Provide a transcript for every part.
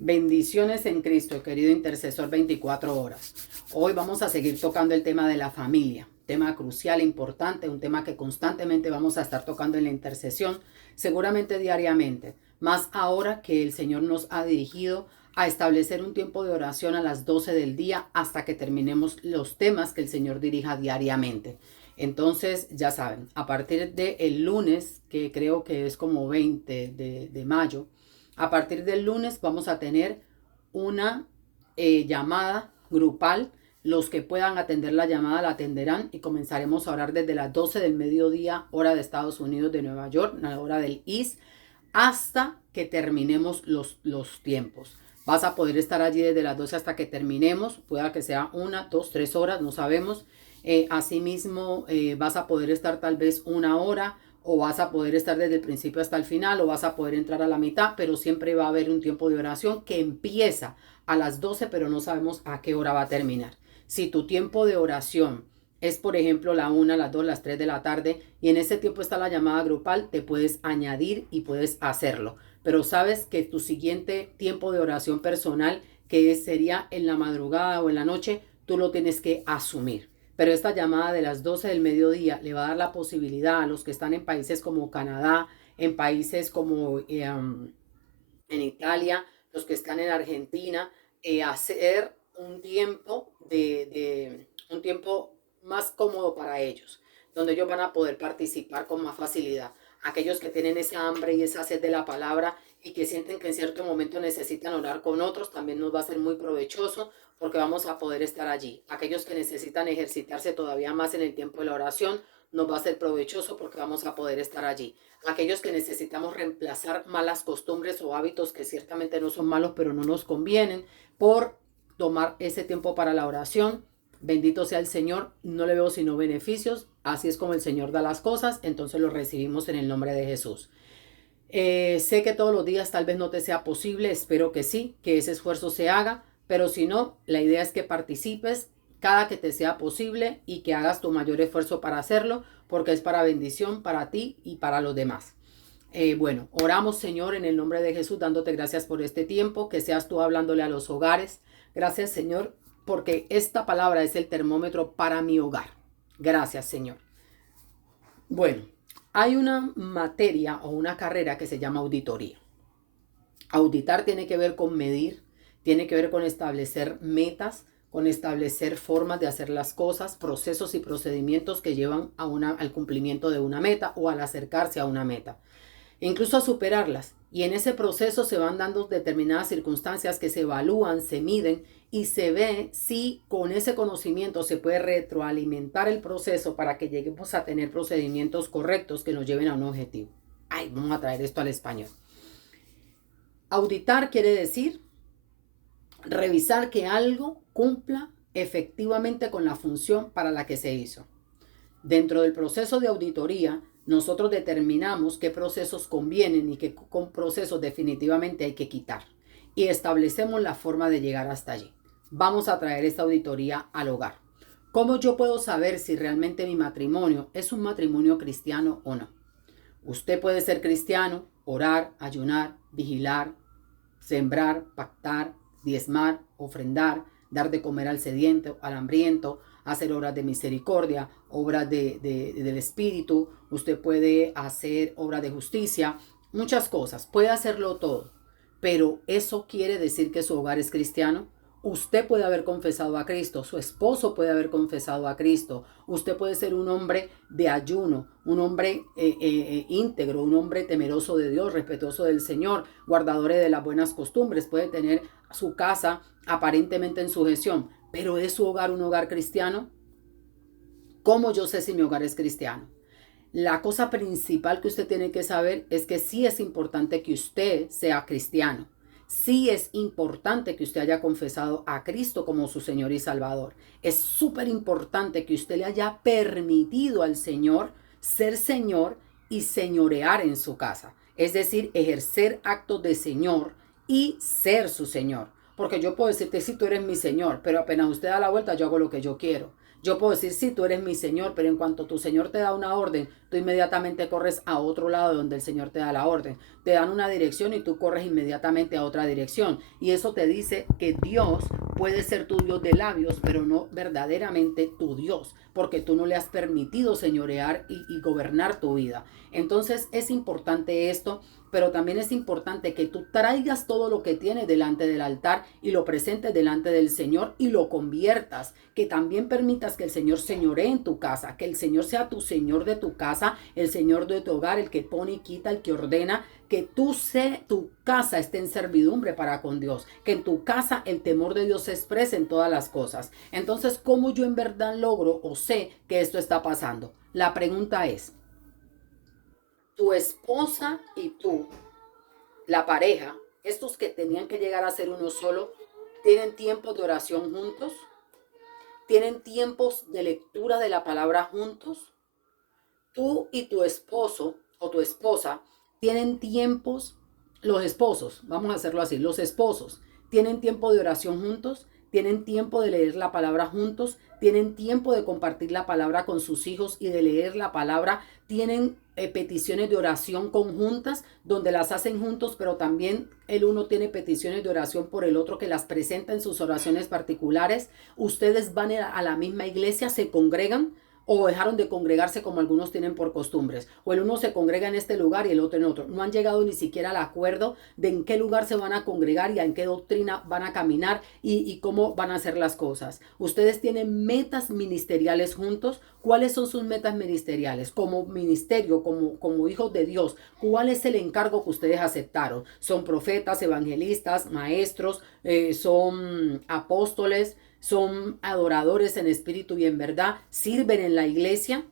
Bendiciones en Cristo, querido intercesor 24 horas. Hoy vamos a seguir tocando el tema de la familia, tema crucial, importante, un tema que constantemente vamos a estar tocando en la intercesión, seguramente diariamente, más ahora que el Señor nos ha dirigido a establecer un tiempo de oración a las 12 del día hasta que terminemos los temas que el Señor dirija diariamente. Entonces, ya saben, a partir del lunes, que creo que es como 20 de mayo, a partir del lunes vamos a tener una llamada grupal. Los que puedan atender la llamada la atenderán y comenzaremos a orar desde las 12 del mediodía, hora de Estados Unidos de Nueva York, la hora del East, hasta que terminemos los tiempos. Vas a poder estar allí desde las 12 hasta que terminemos, pueda que sea 1, 2, 3 horas, no sabemos. Asimismo, vas a poder estar tal vez 1 hora, o vas a poder estar desde el principio hasta el final, o vas a poder entrar a la mitad, pero siempre va a haber un tiempo de oración que empieza a las 12, pero no sabemos a qué hora va a terminar. Si tu tiempo de oración es, por ejemplo, la 1, las 2, las 3 de la tarde, y en ese tiempo está la llamada grupal, te puedes añadir y puedes hacerlo. Pero sabes que tu siguiente tiempo de oración personal, que sería en la madrugada o en la noche, tú lo tienes que asumir. Pero esta llamada de las 12 del mediodía le va a dar la posibilidad a los que están en países como Canadá, en países como en Italia, los que están en Argentina, hacer un tiempo más cómodo para ellos, donde ellos van a poder participar con más facilidad. Aquellos que tienen esa hambre y esa sed de la palabra y que sienten que en cierto momento necesitan orar con otros, también nos va a ser muy provechoso porque vamos a poder estar allí. Aquellos que necesitan ejercitarse todavía más en el tiempo de la oración, nos va a ser provechoso porque vamos a poder estar allí. Aquellos que necesitamos reemplazar malas costumbres o hábitos que ciertamente no son malos, pero no nos convienen, por tomar ese tiempo para la oración. Bendito sea el Señor, no le veo sino beneficios, así es como el Señor da las cosas, entonces lo recibimos en el nombre de Jesús. Sé que todos los días tal vez no te sea posible, espero que sí, que ese esfuerzo se haga, pero si no, la idea es que participes cada que te sea posible y que hagas tu mayor esfuerzo para hacerlo, porque es para bendición para ti y para los demás. Bueno, oramos, Señor, en el nombre de Jesús, dándote gracias por este tiempo, que seas tú hablándole a los hogares. Gracias, Señor, porque esta palabra es el termómetro para mi hogar. Gracias, Señor. Bueno, hay una materia o una carrera que se llama auditoría. Auditar tiene que ver con medir, tiene que ver con establecer metas, con establecer formas de hacer las cosas, procesos y procedimientos que llevan al cumplimiento de una meta o al acercarse a una meta, e incluso a superarlas. Y en ese proceso se van dando determinadas circunstancias que se evalúan, se miden y se ve si con ese conocimiento se puede retroalimentar el proceso para que lleguemos a tener procedimientos correctos que nos lleven a un objetivo. Ay, vamos a traer esto al español. Auditar quiere decir revisar que algo cumpla efectivamente con la función para la que se hizo. Dentro del proceso de auditoría, nosotros determinamos qué procesos convienen y qué procesos definitivamente hay que quitar. Y establecemos la forma de llegar hasta allí. Vamos a traer esta auditoría al hogar. ¿Cómo yo puedo saber si realmente mi matrimonio es un matrimonio cristiano o no? Usted puede ser cristiano, orar, ayunar, vigilar, sembrar, pactar, diezmar, ofrendar, dar de comer al sediento, al hambriento, hacer obras de misericordia, obras del Espíritu. Usted puede hacer obras de justicia, muchas cosas. Puede hacerlo todo. Pero ¿eso quiere decir que su hogar es cristiano? Usted puede haber confesado a Cristo, su esposo puede haber confesado a Cristo, usted puede ser un hombre de ayuno, un hombre íntegro, un hombre temeroso de Dios, respetuoso del Señor, guardador de las buenas costumbres, puede tener su casa aparentemente en sujeción, pero ¿es su hogar un hogar cristiano? ¿Cómo yo sé si mi hogar es cristiano? La cosa principal que usted tiene que saber es que sí es importante que usted sea cristiano. Sí es importante que usted haya confesado a Cristo como su Señor y Salvador. Es súper importante que usted le haya permitido al Señor ser Señor y señorear en su casa. Es decir, ejercer actos de Señor y ser su Señor. Porque yo puedo decirte, si tú eres mi Señor, pero apenas usted da la vuelta, yo hago lo que yo quiero. Yo puedo decir, sí, tú eres mi Señor, pero en cuanto tu Señor te da una orden, tú inmediatamente corres a otro lado donde el Señor te da la orden. Te dan una dirección y tú corres inmediatamente a otra dirección. Y eso te dice que Dios puede ser tu Dios de labios, pero no verdaderamente tu Dios, porque tú no le has permitido señorear y gobernar tu vida. Entonces es importante esto, pero también es importante que tú traigas todo lo que tienes delante del altar y lo presentes delante del Señor y lo conviertas, que también permitas que el Señor señoree en tu casa, que el Señor sea tu Señor de tu casa, el Señor de tu hogar, el que pone y quita, el que ordena, que tu casa esté en servidumbre para con Dios, que en tu casa el temor de Dios se exprese en todas las cosas. Entonces, ¿cómo yo en verdad logro o sé que esto está pasando? La pregunta es, tu esposa y tú, la pareja, estos que tenían que llegar a ser uno solo, ¿tienen tiempos de oración juntos? ¿Tienen tiempos de lectura de la palabra juntos? Tú y tu esposo o tu esposa tienen tiempos, los esposos, vamos a hacerlo así, los esposos tienen tiempo de oración juntos, tienen tiempo de leer la palabra juntos, tienen tiempo de compartir la palabra con sus hijos y de leer la palabra, tienen peticiones de oración conjuntas donde las hacen juntos, pero también el uno tiene peticiones de oración por el otro que las presenta en sus oraciones particulares. Ustedes van a la misma iglesia, se congregan o dejaron de congregarse como algunos tienen por costumbres, o el uno se congrega en este lugar y el otro en otro. No han llegado ni siquiera al acuerdo de en qué lugar se van a congregar y en qué doctrina van a caminar y cómo van a hacer las cosas. Ustedes tienen metas ministeriales juntos. ¿Cuáles son sus metas ministeriales? Como ministerio, como hijos de Dios, ¿cuál es el encargo que ustedes aceptaron? ¿Son profetas, evangelistas, maestros, son apóstoles? Son adoradores en espíritu y en verdad, sirven en la iglesia,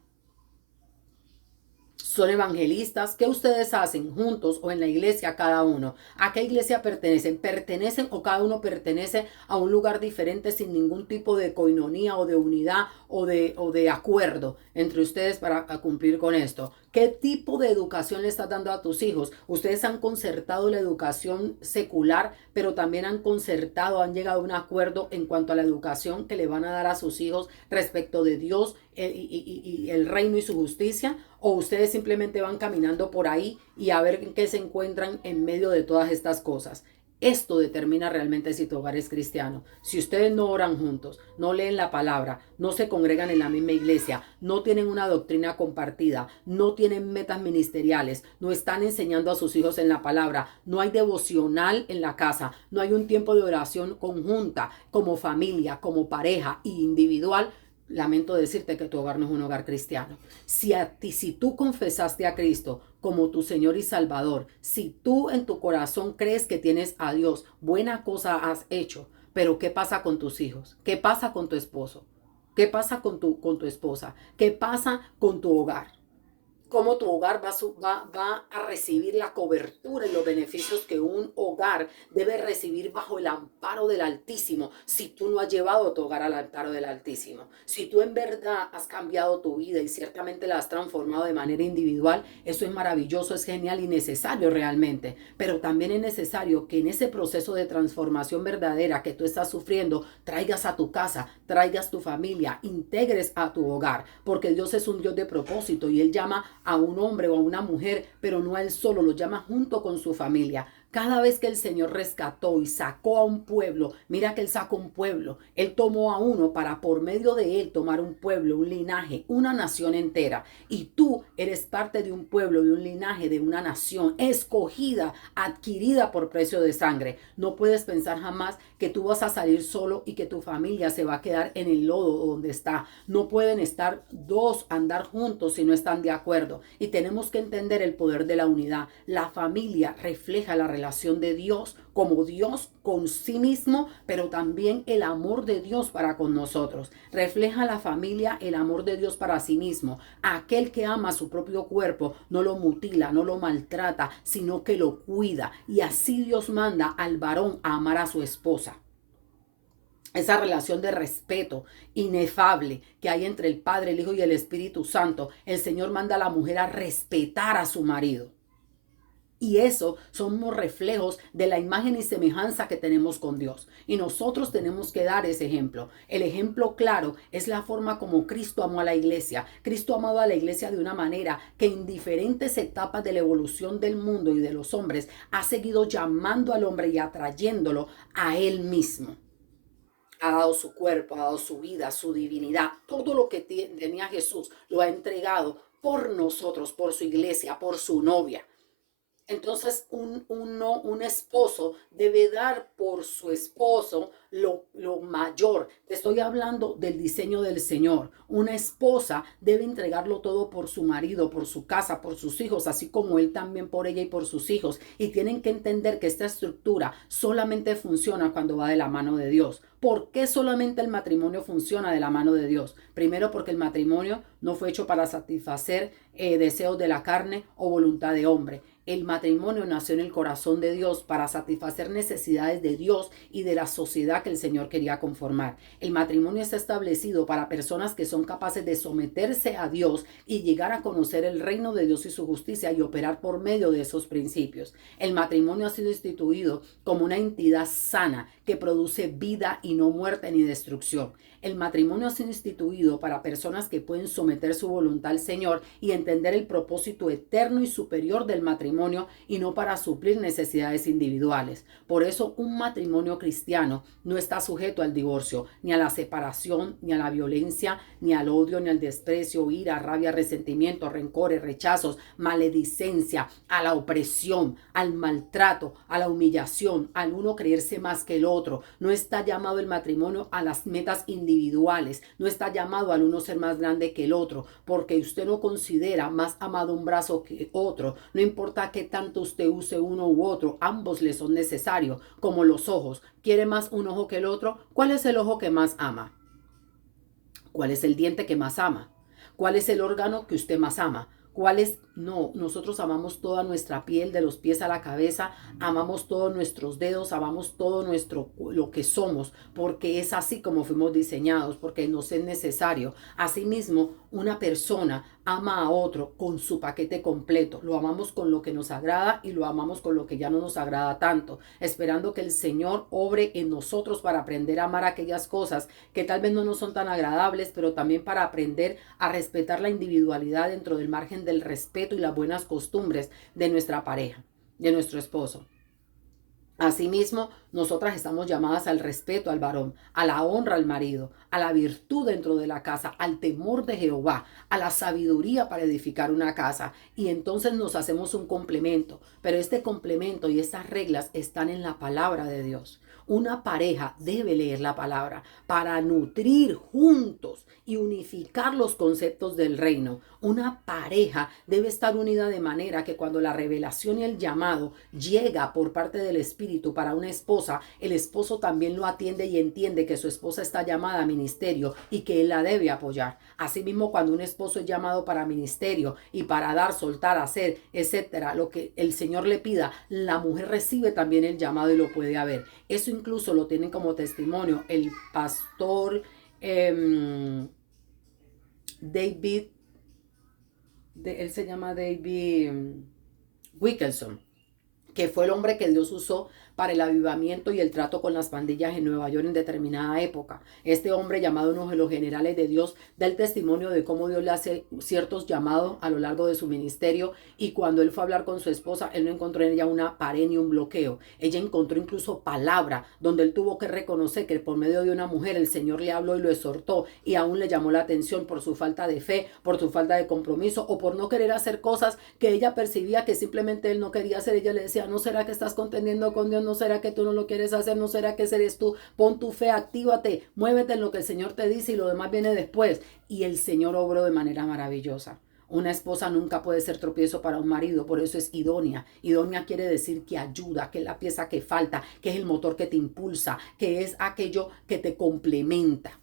son evangelistas. ¿Qué ustedes hacen juntos o en la iglesia cada uno? ¿A qué iglesia pertenecen? ¿Pertenecen o cada uno pertenece a un lugar diferente sin ningún tipo de coinonía o de unidad o de acuerdo entre ustedes para cumplir con esto? ¿Qué tipo de educación le estás dando a tus hijos? Ustedes han concertado la educación secular, pero también han concertado, han llegado a un acuerdo en cuanto a la educación que le van a dar a sus hijos respecto de Dios y el reino y su justicia. ¿O ustedes simplemente van caminando por ahí y a ver en qué se encuentran en medio de todas estas cosas? Esto determina realmente si tu hogar es cristiano. Si ustedes no oran juntos, no leen la palabra, no se congregan en la misma iglesia, no tienen una doctrina compartida, no tienen metas ministeriales, no están enseñando a sus hijos en la palabra, no hay devocional en la casa, no hay un tiempo de oración conjunta, como familia, como pareja e individual, lamento decirte que tu hogar no es un hogar cristiano. Si tú confesaste a Cristo como tu Señor y Salvador, si tú en tu corazón crees que tienes a Dios, buena cosa has hecho. Pero ¿qué pasa con tus hijos? ¿Qué pasa con tu esposo? ¿Qué pasa con tu esposa? ¿Qué pasa con tu hogar? ¿Cómo tu hogar va a recibir la cobertura y los beneficios que un hogar debe recibir bajo el amparo del Altísimo si tú no has llevado tu hogar al amparo del Altísimo? Si tú en verdad has cambiado tu vida y ciertamente la has transformado de manera individual, eso es maravilloso, es genial y necesario realmente. Pero también es necesario que en ese proceso de transformación verdadera que tú estás sufriendo, traigas a tu casa, traigas tu familia, integres a tu hogar, porque Dios es un Dios de propósito y Él llama a un hombre o a una mujer, pero no a él solo, lo llama junto con su familia. Cada vez que el Señor rescató y sacó a un pueblo, mira que Él sacó un pueblo, Él tomó a uno para por medio de Él tomar un pueblo, un linaje, una nación entera. Y tú eres parte de un pueblo, de un linaje, de una nación escogida, adquirida por precio de sangre. No puedes pensar jamás que tú vas a salir solo y que tu familia se va a quedar en el lodo donde está. No pueden estar dos, andar juntos si no están de acuerdo. Y tenemos que entender el poder de la unidad. La familia refleja la relación de Dios como Dios con sí mismo, pero también el amor de Dios para con nosotros. Refleja la familia el amor de Dios para sí mismo. Aquel que ama su propio cuerpo no lo mutila, no lo maltrata, sino que lo cuida. Y así Dios manda al varón a amar a su esposa. Esa relación de respeto inefable que hay entre el Padre, el Hijo y el Espíritu Santo. El Señor manda a la mujer a respetar a su marido. Y eso somos reflejos de la imagen y semejanza que tenemos con Dios. Y nosotros tenemos que dar ese ejemplo. El ejemplo claro es la forma como Cristo amó a la iglesia. Cristo amaba a la iglesia de una manera que en diferentes etapas de la evolución del mundo y de los hombres ha seguido llamando al hombre y atrayéndolo a él mismo. Ha dado su cuerpo, ha dado su vida, su divinidad. Todo lo que tenía Jesús lo ha entregado por nosotros, por su iglesia, por su novia. Entonces un esposo debe dar por su esposo lo mayor. Te estoy hablando del diseño del Señor. Una esposa debe entregarlo todo por su marido, por su casa, por sus hijos, así como él también por ella y por sus hijos. Y tienen que entender que esta estructura solamente funciona cuando va de la mano de Dios. ¿Por qué solamente el matrimonio funciona de la mano de Dios? Primero, porque el matrimonio no fue hecho para satisfacer deseos de la carne o voluntad de hombre. El matrimonio nació en el corazón de Dios para satisfacer necesidades de Dios y de la sociedad que el Señor quería conformar. El matrimonio está establecido para personas que son capaces de someterse a Dios y llegar a conocer el reino de Dios y su justicia y operar por medio de esos principios. El matrimonio ha sido instituido como una entidad sana que produce vida y no muerte ni destrucción. El matrimonio ha sido instituido para personas que pueden someter su voluntad al Señor y entender el propósito eterno y superior del matrimonio y no para suplir necesidades individuales. Por eso un matrimonio cristiano no está sujeto al divorcio, ni a la separación, ni a la violencia, ni al odio, ni al desprecio, ira, rabia, resentimiento, rencores, rechazos, maledicencia, a la opresión, al maltrato, a la humillación, al uno creerse más que el otro. No está llamado el matrimonio a las metas individuales, no está llamado al uno ser más grande que el otro, porque usted no considera más amado un brazo que otro. No importa qué tanto usted use uno u otro, ambos le son necesarios, como los ojos. ¿Quiere más un ojo que el otro? ¿Cuál es el ojo que más ama? ¿Cuál es el diente que más ama? ¿Cuál es el órgano que usted más ama? ¿Cuál es? No, nosotros amamos toda nuestra piel, de los pies a la cabeza, amamos todos nuestros dedos, amamos todo lo que somos, porque es así como fuimos diseñados, porque nos es necesario. Asimismo, una persona ama a otro con su paquete completo. Lo amamos con lo que nos agrada y lo amamos con lo que ya no nos agrada tanto, esperando que el Señor obre en nosotros para aprender a amar aquellas cosas que tal vez no nos son tan agradables, pero también para aprender a respetar la individualidad dentro del margen del respeto y las buenas costumbres de nuestra pareja, de nuestro esposo. Asimismo, nosotras estamos llamadas al respeto al varón, a la honra al marido, a la virtud dentro de la casa, al temor de Jehová, a la sabiduría para edificar una casa. Y entonces nos hacemos un complemento. Pero este complemento y estas reglas están en la palabra de Dios. Una pareja debe leer la palabra para nutrir juntos y unificar los conceptos del reino. Una pareja debe estar unida de manera que cuando la revelación y el llamado llega por parte del Espíritu para una esposa, el esposo también lo atiende y entiende que su esposa está llamada a ministerio y que él la debe apoyar. Asimismo, cuando un esposo es llamado para ministerio y para dar, soltar, hacer, etcétera, lo que el Señor le pida, la mujer recibe también el llamado y lo puede haber. Eso incluso lo tienen como testimonio el pastor David, él se llama David Wilkerson, que fue el hombre que Dios usó para el avivamiento y el trato con las pandillas en Nueva York en determinada época. Este hombre, llamado uno de los generales de Dios, da el testimonio de cómo Dios le hace ciertos llamados a lo largo de su ministerio, y cuando él fue a hablar con su esposa, él no encontró en ella una pared ni un bloqueo. Ella encontró incluso palabra donde él tuvo que reconocer que por medio de una mujer el Señor le habló y lo exhortó, y aún le llamó la atención por su falta de fe, por su falta de compromiso o por no querer hacer cosas que ella percibía que simplemente él no quería hacer. Ella le decía: ¿no será que estás contendiendo con Dios? ¿No será que tú no lo quieres hacer? ¿No será que ese eres tú? Pon tu fe, actívate, muévete en lo que el Señor te dice y lo demás viene después. Y el Señor obró de manera maravillosa. Una esposa nunca puede ser tropiezo para un marido, por eso es idónea. Idónea quiere decir que ayuda, que es la pieza que falta, que es el motor que te impulsa, que es aquello que te complementa.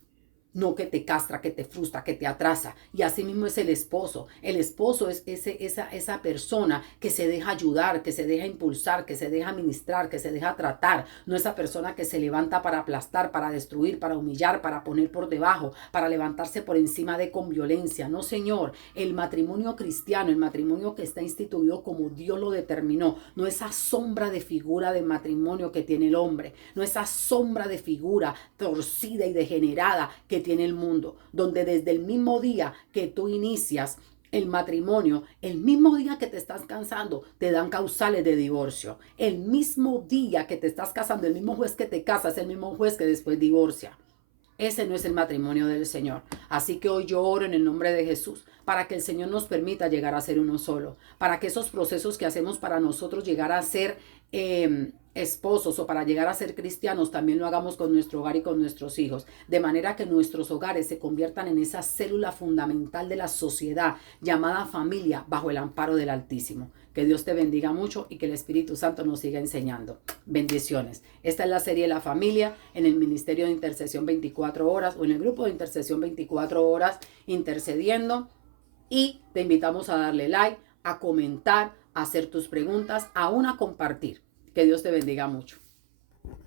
no que te castra, que te frustra, que te atrasa. Y así mismo es el esposo. El esposo es esa persona que se deja ayudar, que se deja impulsar, que se deja ministrar, que se deja tratar. No esa persona que se levanta para aplastar, para destruir, para humillar, para poner por debajo, para levantarse por encima de con violencia. No, señor. El matrimonio cristiano, el matrimonio que está instituido como Dios lo determinó, no esa sombra de figura de matrimonio que tiene el hombre, no esa sombra de figura torcida y degenerada que tiene el mundo, donde desde el mismo día que tú inicias el matrimonio, el mismo día que te estás casando, te dan causales de divorcio. El mismo día que te estás casando, el mismo juez que te casa es el mismo juez que después divorcia. Ese no es el matrimonio del Señor. Así que hoy yo oro en el nombre de Jesús para que el Señor nos permita llegar a ser uno solo, para que esos procesos que hacemos para nosotros llegar a ser esposos o para llegar a ser cristianos también lo hagamos con nuestro hogar y con nuestros hijos, de manera que nuestros hogares se conviertan en esa célula fundamental de la sociedad llamada familia bajo el amparo del Altísimo. Que Dios te bendiga mucho y que el Espíritu Santo nos siga enseñando. Bendiciones. Esta es la serie de la familia en el Ministerio de Intercesión 24 horas o en el grupo de Intercesión 24 horas intercediendo. Y te invitamos a darle like, a comentar, a hacer tus preguntas, aún a compartir. Que Dios te bendiga mucho.